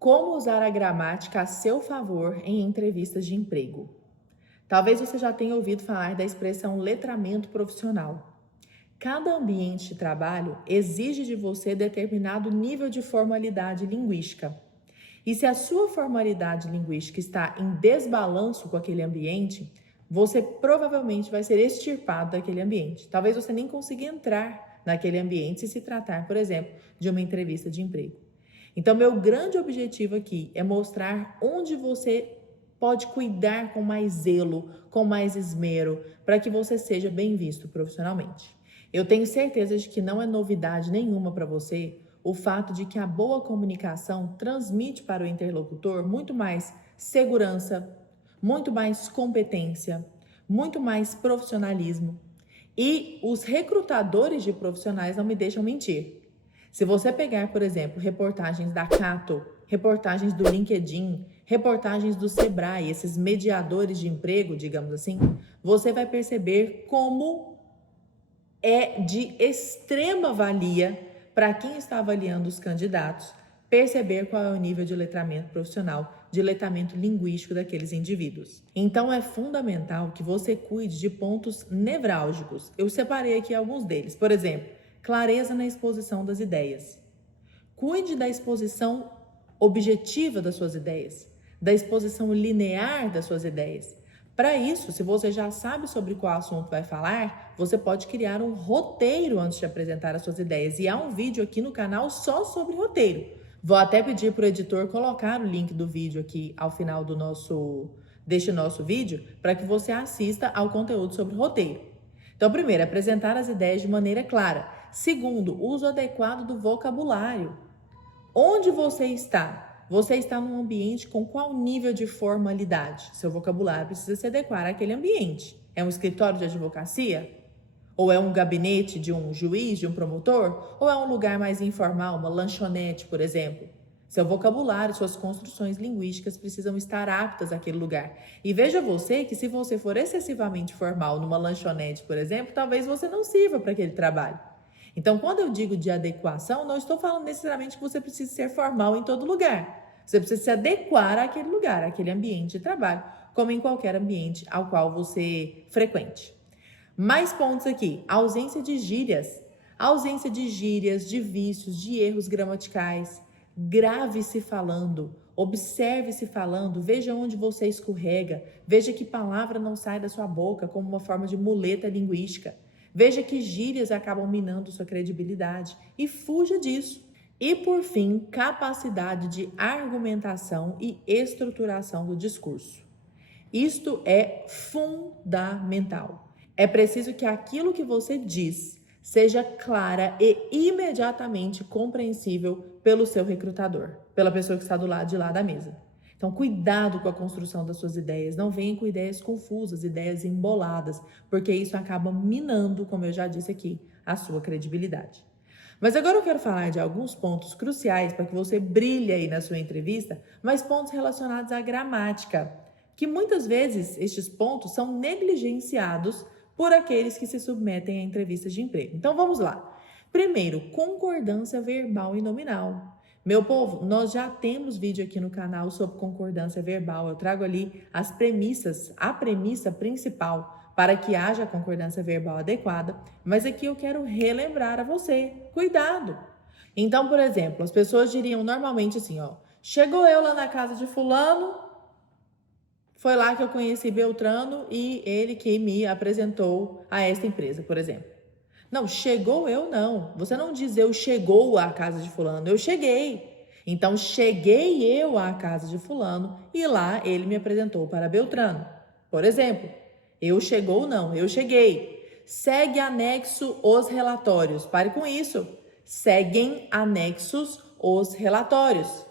Como usar a gramática a seu favor em entrevistas de emprego? Talvez você já tenha ouvido falar da expressão letramento profissional. Cada ambiente de trabalho exige de você determinado nível de formalidade linguística. E se a sua formalidade linguística está em desbalanço com aquele ambiente, você provavelmente vai ser extirpado daquele ambiente. Talvez você nem consiga entrar naquele ambiente se tratar, por exemplo, de uma entrevista de emprego. Então, meu grande objetivo aqui é mostrar onde você pode cuidar com mais zelo, com mais esmero, para que você seja bem visto profissionalmente. Eu tenho certeza de que não é novidade nenhuma para você o fato de que a boa comunicação transmite para o interlocutor muito mais segurança, muito mais competência, muito mais profissionalismo. E os recrutadores de profissionais não me deixam mentir. Se você pegar, por exemplo, reportagens da Cato, reportagens do LinkedIn, reportagens do Sebrae, esses mediadores de emprego, digamos assim, você vai perceber como é de extrema valia para quem está avaliando os candidatos perceber qual é o nível de letramento profissional, de letramento linguístico daqueles indivíduos. Então é fundamental que você cuide de pontos nevrálgicos. Eu separei aqui alguns deles. Por exemplo, clareza na exposição das ideias. Cuide da exposição objetiva das suas ideias, da exposição linear das suas ideias. Para isso, se você já sabe sobre qual assunto vai falar, você pode criar um roteiro antes de apresentar as suas ideias. E há um vídeo aqui no canal só sobre roteiro. Vou até pedir para o editor colocar o link do vídeo aqui ao final deste nosso vídeo, para que você assista ao conteúdo sobre roteiro. Então, primeiro, apresentar as ideias de maneira clara. Segundo, uso adequado do vocabulário. Onde você está? Você está num ambiente com qual nível de formalidade? Seu vocabulário precisa se adequar àquele ambiente. É um escritório de advocacia? Ou é um gabinete de um juiz, de um promotor? Ou é um lugar mais informal, uma lanchonete, por exemplo? Seu vocabulário, suas construções linguísticas precisam estar aptas àquele lugar. E veja você que se você for excessivamente formal numa lanchonete, por exemplo, talvez você não sirva para aquele trabalho. Então, quando eu digo de adequação, não estou falando necessariamente que você precisa ser formal em todo lugar. Você precisa se adequar àquele lugar, àquele ambiente de trabalho, como em qualquer ambiente ao qual você frequente. Mais pontos aqui. Ausência de gírias. Ausência de gírias, de vícios, de erros gramaticais. Grave-se falando. Observe-se falando. Veja onde você escorrega. Veja que palavra não sai da sua boca como uma forma de muleta linguística. Veja que gírias acabam minando sua credibilidade e fuja disso. E, por fim, capacidade de argumentação e estruturação do discurso. Isto é fundamental. É preciso que aquilo que você diz seja clara e imediatamente compreensível pelo seu recrutador, pela pessoa que está do lado de lá da mesa. Então, cuidado com a construção das suas ideias. Não venha com ideias confusas, ideias emboladas, porque isso acaba minando, como eu já disse aqui, a sua credibilidade. Mas agora eu quero falar de alguns pontos cruciais para que você brilhe aí na sua entrevista, mas pontos relacionados à gramática, que muitas vezes estes pontos são negligenciados por aqueles que se submetem a entrevistas de emprego. Então vamos lá. Primeiro, concordância verbal e nominal. Meu povo, nós já temos vídeo aqui no canal sobre concordância verbal. Eu trago ali as premissas, a premissa principal para que haja a concordância verbal adequada, mas aqui eu quero relembrar a você, cuidado. Então, por exemplo, as pessoas diriam normalmente assim, ó, chegou eu lá na casa de fulano, foi lá que eu conheci Beltrano e ele que me apresentou a esta empresa, por exemplo. Não, chegou eu não. Você não diz eu chegou à casa de fulano, eu cheguei. Então, cheguei eu à casa de fulano e lá ele me apresentou para Beltrano. Por exemplo, eu chegou não, eu cheguei. Segue anexo os relatórios. Pare com isso. Seguem anexos os relatórios.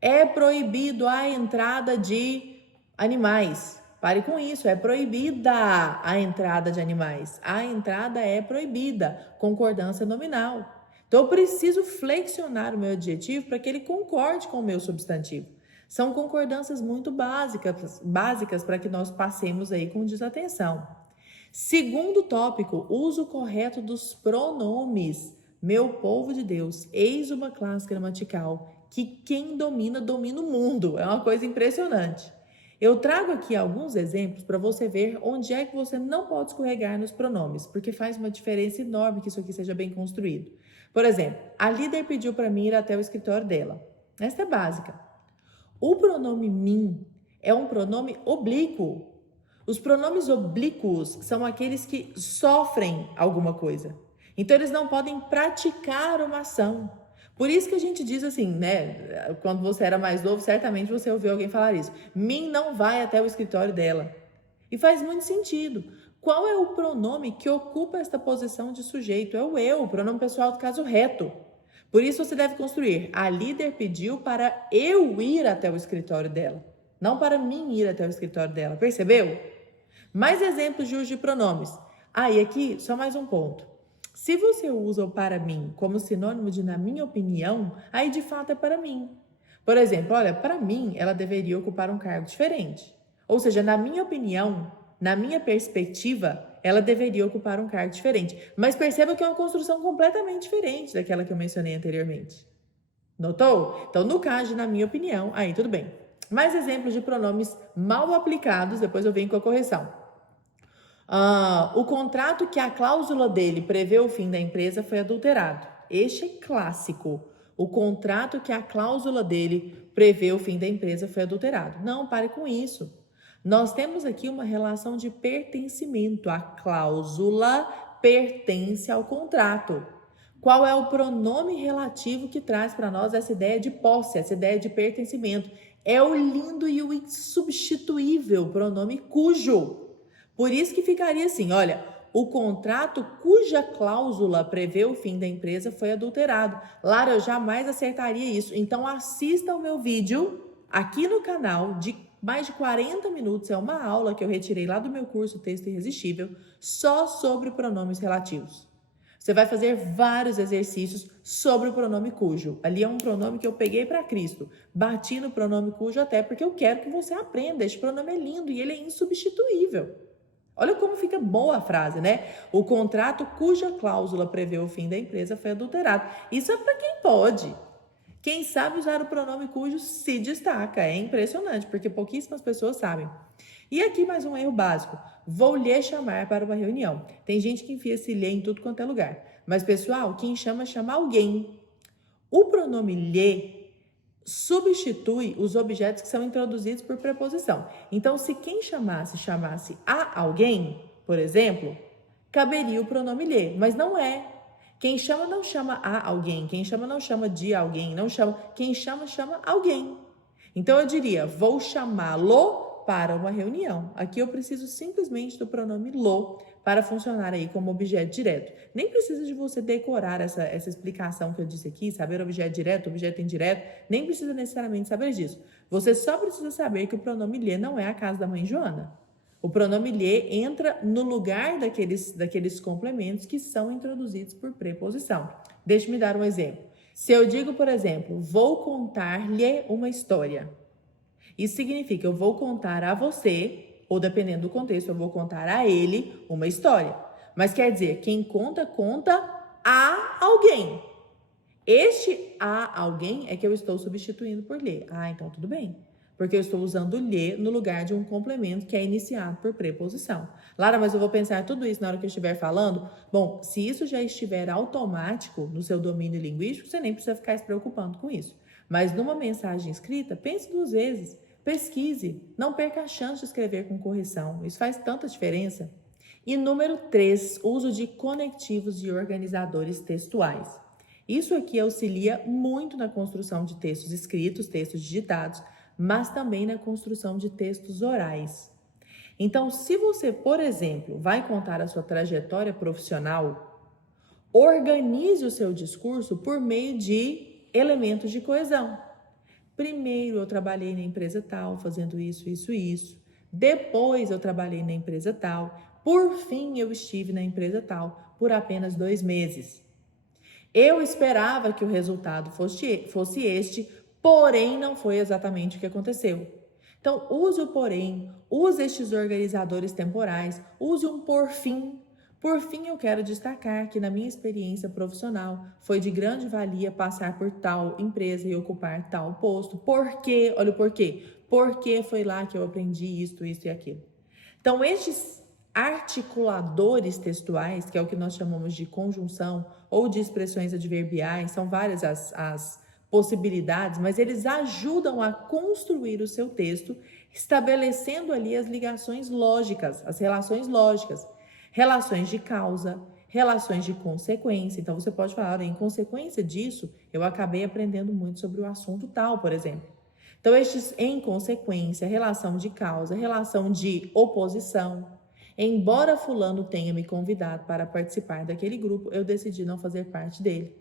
É proibido a entrada de animais. Pare com isso, é proibida a entrada de animais. A entrada é proibida, concordância nominal. Então, eu preciso flexionar o meu adjetivo para que ele concorde com o meu substantivo. São concordâncias muito básicas para que nós passemos aí com desatenção. Segundo tópico, uso correto dos pronomes. Meu povo de Deus, eis uma classe gramatical que quem domina, domina o mundo. É uma coisa impressionante. Eu trago aqui alguns exemplos para você ver onde é que você não pode escorregar nos pronomes, porque faz uma diferença enorme que isso aqui seja bem construído. Por exemplo, a líder pediu para mim ir até o escritório dela. Esta é básica. O pronome mim é um pronome oblíquo. Os pronomes oblíquos são aqueles que sofrem alguma coisa. Então, eles não podem praticar uma ação. Por isso que a gente diz assim, né? Quando você era mais novo, certamente você ouviu alguém falar isso. Mim não vai até o escritório dela. E faz muito sentido. Qual é o pronome que ocupa esta posição de sujeito? É o eu, o pronome pessoal do caso reto. Por isso você deve construir: a líder pediu para eu ir até o escritório dela, não para mim ir até o escritório dela. Percebeu? Mais exemplos de uso de pronomes. E aqui, só mais um ponto. Se você usa o para mim como sinônimo de na minha opinião, aí de fato é para mim. Por exemplo, olha, para mim ela deveria ocupar um cargo diferente. Ou seja, na minha opinião, na minha perspectiva, ela deveria ocupar um cargo diferente. Mas perceba que é uma construção completamente diferente daquela que eu mencionei anteriormente. Notou? Então, no caso de na minha opinião, aí tudo bem. Mais exemplos de pronomes mal aplicados, depois eu venho com a correção. O contrato que a cláusula dele prevê o fim da empresa foi adulterado. Este é clássico. O contrato que a cláusula dele prevê o fim da empresa foi adulterado. Não, pare com isso. Nós temos aqui uma relação de pertencimento. A cláusula pertence ao contrato. Qual é o pronome relativo que traz para nós essa ideia de posse, essa ideia de pertencimento? É o lindo e o insubstituível pronome cujo. Por isso que ficaria assim, olha, o contrato cuja cláusula prevê o fim da empresa foi adulterado. Lara, eu jamais acertaria isso. Então assista ao meu vídeo aqui no canal de mais de 40 minutos. É uma aula que eu retirei lá do meu curso Texto Irresistível só sobre pronomes relativos. Você vai fazer vários exercícios sobre o pronome cujo. Ali é um pronome que eu peguei para Cristo. Bati no pronome cujo até porque eu quero que você aprenda. Este pronome é lindo e ele é insubstituível. Olha como fica boa a frase, né? O contrato cuja cláusula prevê o fim da empresa foi adulterado. Isso é para quem pode. Quem sabe usar o pronome cujo se destaca. É impressionante, porque pouquíssimas pessoas sabem. E aqui mais um erro básico. Vou lhe chamar para uma reunião. Tem gente que enfia esse lhe em tudo quanto é lugar. Mas, pessoal, quem chama alguém. O pronome lhe substitui os objetos que são introduzidos por preposição. Então, se quem chamasse a alguém, por exemplo, caberia o pronome lhe, mas não é. Quem chama não chama a alguém, quem chama não chama de alguém, não chama, quem chama alguém. Então eu diria: vou chamá-lo para uma reunião. Aqui eu preciso simplesmente do pronome lo para funcionar aí como objeto direto. Nem precisa de você decorar essa explicação que eu disse aqui, saber objeto direto, objeto indireto, nem precisa necessariamente saber disso. Você só precisa saber que o pronome lhe não é a casa da mãe Joana. O pronome lhe entra no lugar daqueles complementos que são introduzidos por preposição. Deixe-me dar um exemplo. Se eu digo, por exemplo, vou contar-lhe uma história. Isso significa eu vou contar a você, ou dependendo do contexto, eu vou contar a ele uma história. Mas quer dizer, quem conta a alguém. Este a alguém é que eu estou substituindo por lhe. Então tudo bem. Porque eu estou usando lhe no lugar de um complemento que é iniciado por preposição. Lara, mas eu vou pensar tudo isso na hora que eu estiver falando? Bom, se isso já estiver automático no seu domínio linguístico, você nem precisa ficar se preocupando com isso. Mas numa mensagem escrita, pense 2 vezes. Pesquise. Não perca a chance de escrever com correção. Isso faz tanta diferença. E número 3, uso de conectivos e organizadores textuais. Isso aqui auxilia muito na construção de textos escritos, textos digitados, mas também na construção de textos orais. Então, se você, por exemplo, vai contar a sua trajetória profissional, organize o seu discurso por meio de elementos de coesão. Primeiro, eu trabalhei na empresa tal, fazendo isso, isso e isso. Depois, eu trabalhei na empresa tal. Por fim, eu estive na empresa tal por apenas 2 meses. Eu esperava que o resultado fosse este, porém não foi exatamente o que aconteceu. Então, use o porém, use estes organizadores temporais, use um por fim Por fim, eu quero destacar que na minha experiência profissional foi de grande valia passar por tal empresa e ocupar tal posto. Por quê? Olha o porquê. Porque foi lá que eu aprendi isto e aquilo. Então, estes articuladores textuais, que é o que nós chamamos de conjunção ou de expressões adverbiais, são várias as possibilidades, mas eles ajudam a construir o seu texto, estabelecendo ali as ligações lógicas, as relações lógicas, relações de causa, relações de consequência. Então, você pode falar, em consequência disso, eu acabei aprendendo muito sobre o assunto tal, por exemplo. Então, estes em consequência, relação de causa, relação de oposição. Embora fulano tenha me convidado para participar daquele grupo, eu decidi não fazer parte dele.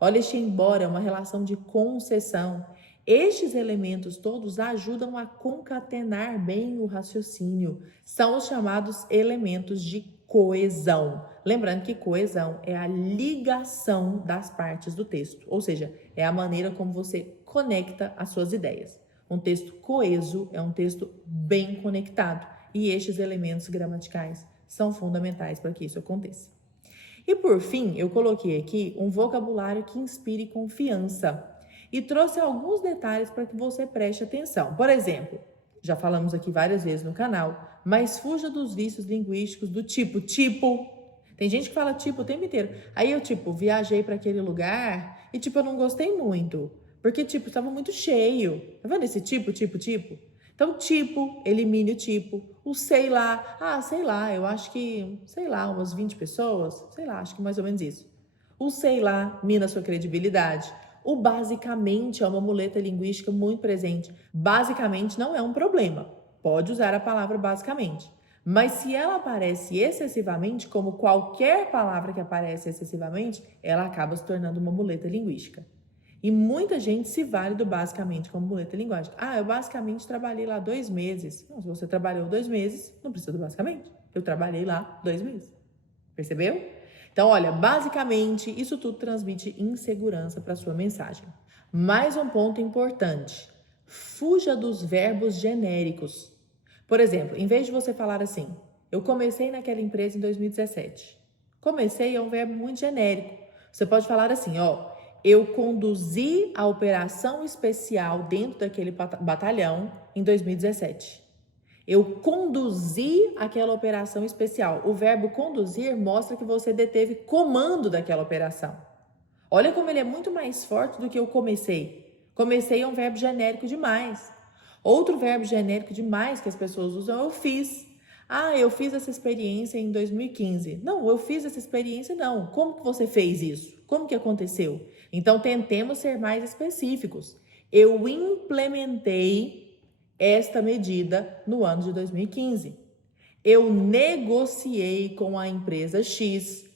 Olha, este embora é uma relação de concessão. Estes elementos todos ajudam a concatenar bem o raciocínio. São os chamados elementos de coesão. Lembrando que coesão é a ligação das partes do texto, ou seja, é a maneira como você conecta as suas ideias. Um texto coeso é um texto bem conectado e estes elementos gramaticais são fundamentais para que isso aconteça. E por fim, eu coloquei aqui um vocabulário que inspire confiança e trouxe alguns detalhes para que você preste atenção. Por exemplo, já falamos aqui várias vezes no canal, mas fuja dos vícios linguísticos do tipo. Tem gente que fala tipo o tempo inteiro. Aí eu viajei para aquele lugar e eu não gostei muito, porque estava muito cheio. Tá vendo esse tipo? Então, elimine o tipo. O sei lá, sei lá, eu acho que, umas 20 pessoas, acho que mais ou menos isso. O sei lá mina sua credibilidade. O basicamente é uma muleta linguística muito presente. Basicamente não é um problema. Pode usar a palavra basicamente. Mas se ela aparece excessivamente, como qualquer palavra que aparece excessivamente, ela acaba se tornando uma muleta linguística. E muita gente se vale do basicamente como muleta linguística. Eu basicamente trabalhei lá 2 meses. Não, se você trabalhou 2 meses, não precisa do basicamente. Eu trabalhei lá 2 meses. Percebeu? Então, olha, basicamente, isso tudo transmite insegurança para a sua mensagem. Mais um ponto importante. Fuja dos verbos genéricos. Por exemplo, em vez de você falar assim, eu comecei naquela empresa em 2017. Comecei é um verbo muito genérico. Você pode falar assim, eu conduzi a operação especial dentro daquele batalhão em 2017. Eu conduzi aquela operação especial. O verbo conduzir mostra que você deteve comando daquela operação. Olha como ele é muito mais forte do que eu comecei. Comecei é um verbo genérico demais. Outro verbo genérico demais que as pessoas usam é eu fiz. Eu fiz essa experiência em 2015. Não, eu fiz essa experiência não. Como que você fez isso? Como que aconteceu? Então, tentemos ser mais específicos. Eu implementei esta medida no ano de 2015. Eu negociei com a empresa X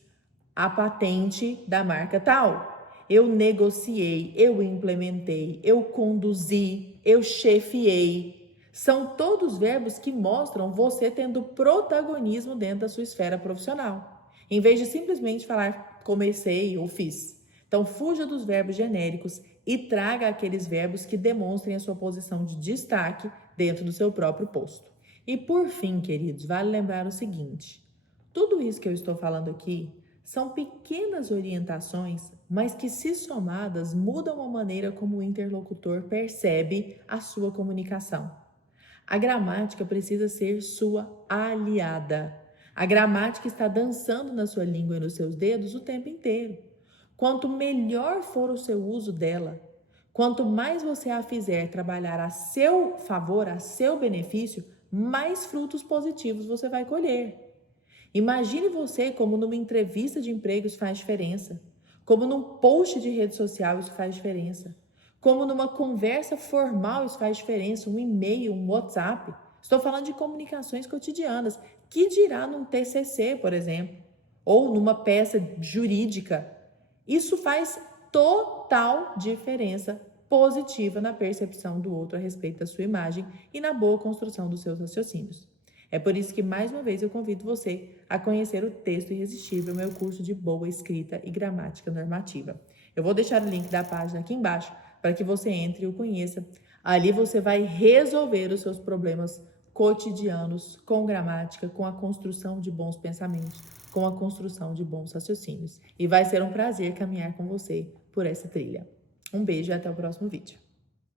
a patente da marca tal. Eu negociei, eu implementei, eu conduzi, eu chefiei. São todos verbos que mostram você tendo protagonismo dentro da sua esfera profissional, em vez de simplesmente falar comecei ou fiz. Então, fuja dos verbos genéricos e traga aqueles verbos que demonstrem a sua posição de destaque dentro do seu próprio posto. E por fim, queridos, vale lembrar o seguinte: tudo isso que eu estou falando aqui são pequenas orientações, mas que, se somadas, mudam a maneira como o interlocutor percebe a sua comunicação. A gramática precisa ser sua aliada. A gramática está dançando na sua língua e nos seus dedos o tempo inteiro. Quanto melhor for o seu uso dela, quanto mais você a fizer trabalhar a seu favor, a seu benefício, mais frutos positivos você vai colher. Imagine você como numa entrevista de emprego isso faz diferença, como num post de rede social isso faz diferença, como numa conversa formal isso faz diferença, um e-mail, um WhatsApp. Estou falando de comunicações cotidianas, que dirá num TCC, por exemplo, ou numa peça jurídica. Isso faz total diferença positiva na percepção do outro a respeito da sua imagem e na boa construção dos seus raciocínios. É por isso que, mais uma vez, eu convido você a conhecer o Texto Irresistível, meu curso de boa escrita e gramática normativa. Eu vou deixar o link da página aqui embaixo para que você entre e o conheça. Ali você vai resolver os seus problemas cotidianos, com gramática, com a construção de bons pensamentos, com a construção de bons raciocínios. E vai ser um prazer caminhar com você por essa trilha. Um beijo e até o próximo vídeo.